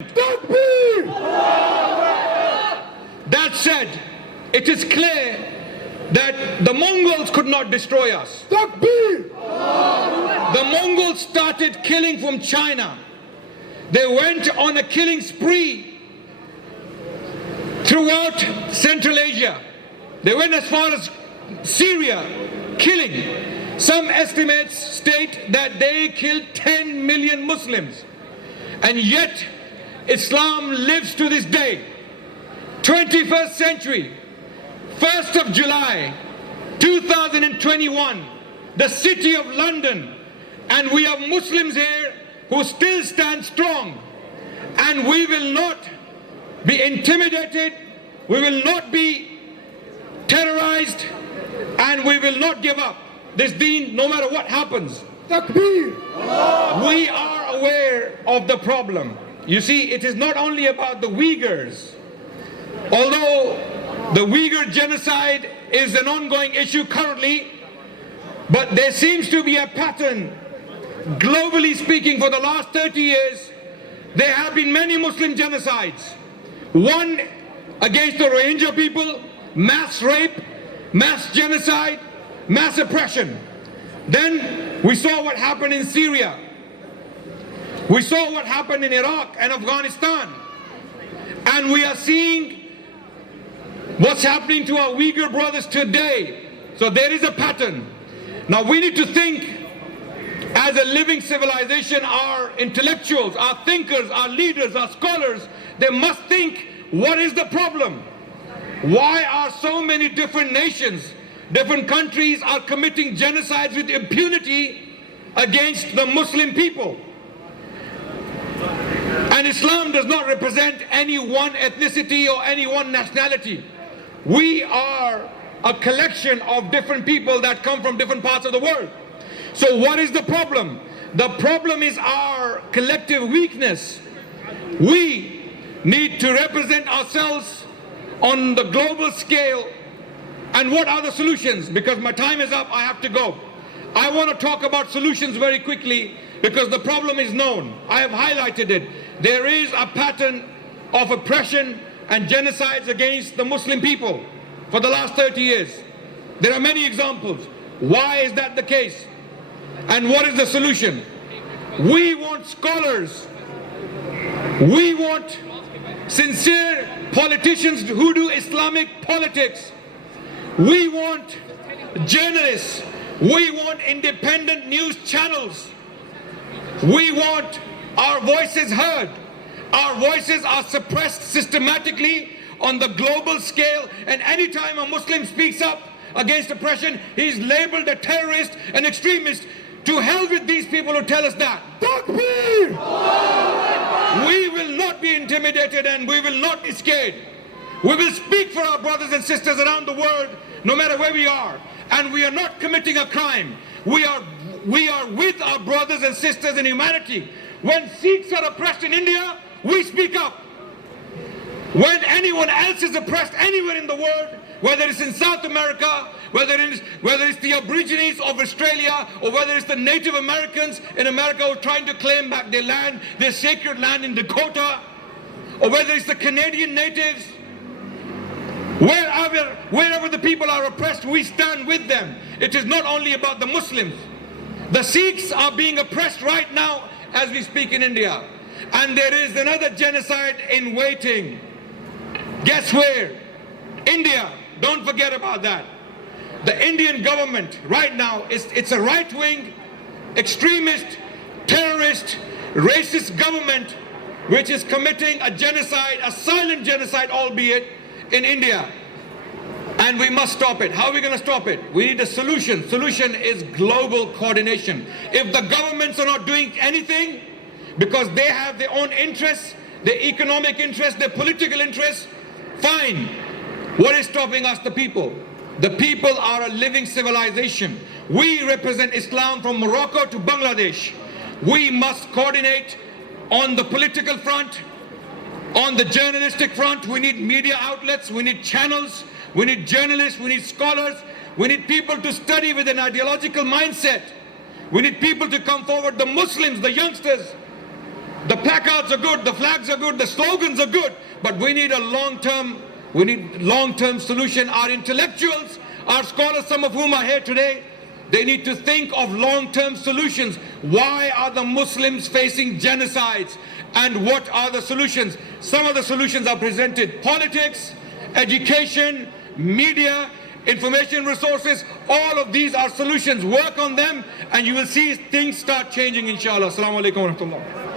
Takbir! That said, it is clear that the Mongols could not destroy us. Takbir! The Mongols started killing from China. They went on a killing spree throughout Central Asia. They went as far as Syria, killing. Some estimates state that they killed 10 million Muslims. And yet, Islam lives to this day. 21st century, 1st of July, 2021, the city of London, and we have Muslims here who still stand strong. And we will not be intimidated, we will not be terrorized, and we will not give up this deen no matter what happens. Takbir! We are aware of the problem. You see, it is not only about the Uyghurs. Although the Uyghur genocide is an ongoing issue currently, but there seems to be a pattern, globally speaking, for the last 30 years. There have been many Muslim genocides. One against the Rohingya people, mass rape, mass genocide, mass oppression. Then we saw what happened in Syria. We saw what happened in Iraq and Afghanistan. And we are seeing what's happening to our Uyghur brothers today. So there is a pattern. Now we need to think as a living civilization. Our intellectuals, our thinkers, our leaders, our scholars, they must think, what is the problem? Why are so many different nations, different countries are committing genocides with impunity against the Muslim people? And Islam does not represent any one ethnicity or any one nationality. We are a collection of different people that come from different parts of the world. So what is the problem? The problem is our collective weakness. We need to represent ourselves on the global scale. And what are the solutions? Because my time is up, I have to go. I want to talk about solutions very quickly because the problem is known. I have highlighted it. There is a pattern of oppression and genocides against the Muslim people for the last 30 years. There are many examples. Why is that the case? And what is the solution? We want scholars. We want sincere politicians who do Islamic politics. We want journalists. We want independent news channels. We want our voices heard. Our voices are suppressed systematically on the global scale, and anytime a Muslim speaks up against oppression, he's labeled a terrorist, an extremist. To hell with these people who tell us that. Takbir! We will not be intimidated and we will not be scared. We will speak for our brothers and sisters around the world, no matter where we are. And we are not committing a crime. We are with our brothers and sisters in humanity. When Sikhs are oppressed in India, we speak up. When anyone else is oppressed anywhere in the world, whether it's in South America, whether it's the Aborigines of Australia, or whether it's the Native Americans in America who are trying to claim back their land, their sacred land in Dakota, or whether it's the Canadian natives, wherever the people are oppressed, we stand with them. It is not only about the Muslims. The Sikhs are being oppressed right now as we speak in India. And there is another genocide in waiting. Guess where? India. Don't forget about that. The Indian government right now, it's a right-wing, extremist, terrorist, racist government which is committing a genocide, a silent genocide albeit, in India. And we must stop it. How are we going to stop it? We need a solution. Solution is global coordination. If the governments are not doing anything because they have their own interests, their economic interests, their political interests, fine. What is stopping us? The people. The people are a living civilization. We represent Islam from Morocco to Bangladesh. We must coordinate on the political front, on the journalistic front. We need media outlets, we need channels, we need journalists, we need scholars, we need people to study with an ideological mindset. We need people to come forward, the Muslims, the youngsters, The placards are good, the flags are good, the slogans are good, but we need a long-term solution. Our intellectuals, our scholars, some of whom are here today, they need to think of long-term solutions. Why are the Muslims facing genocides? And what are the solutions? Some of the solutions are presented. Politics, education, media, information resources, all of these are solutions. Work on them and you will see things start changing, inshallah. Assalamu alaikum wa rahmatullah.